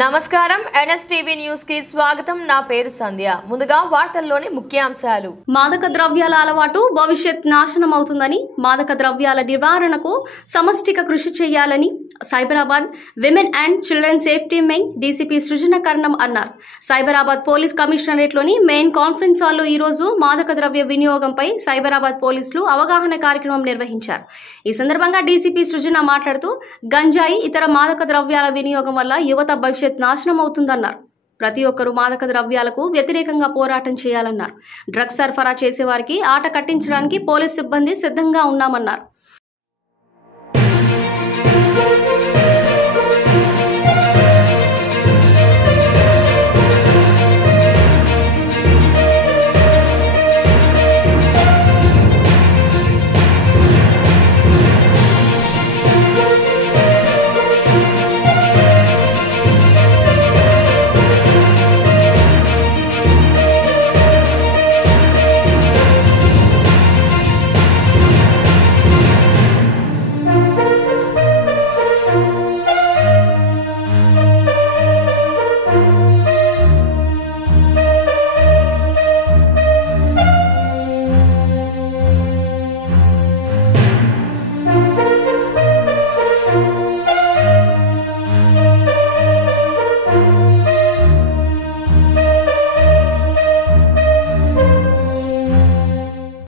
నమస్కారం NSTV news కి స్వాగతం. నా పేరు సంధ్య. ముందుగా వార్తల్లోని ముఖ్యాంశాలు. మాదక ద్రవ్యాల అలవాటు భవిష్యత్ నాశనం అవుతుందని, మాదక ద్రవ్యాల నివారణకు సమష్టిక కృషి చేయాలని Cyberabad women and children safety main DCP Srujana Karnam అన్నారు. సైబరాబాద్ పోలీస్ కమిషనరేట్లోని మెయిన్ కాన్ఫరెన్స్ హాల్లో ఈరోజు మాదక ద్రవ్య వినియోగంపై సైబరాబాద్ పోలీసులు అవగాహన కార్యక్రమం నిర్వహించారు. ఈ సందర్భంగా డీసీపీ సృజన మాట్లాడుతూ గంజాయి ఇతర మాదక ద్రవ్యాల వినియోగం వల్ల యువత భవిష్యత్ నాశనం అవుతుందన్నారు. ప్రతి ఒక్కరూ మాదక ద్రవ్యాలకు వ్యతిరేకంగా పోరాటం చేయాలన్నారు. డ్రగ్స్ సరఫరా చేసేవారికి ఆట కట్టించడానికి పోలీస్ సిబ్బంది సిద్ధంగా ఉన్నామన్నారు.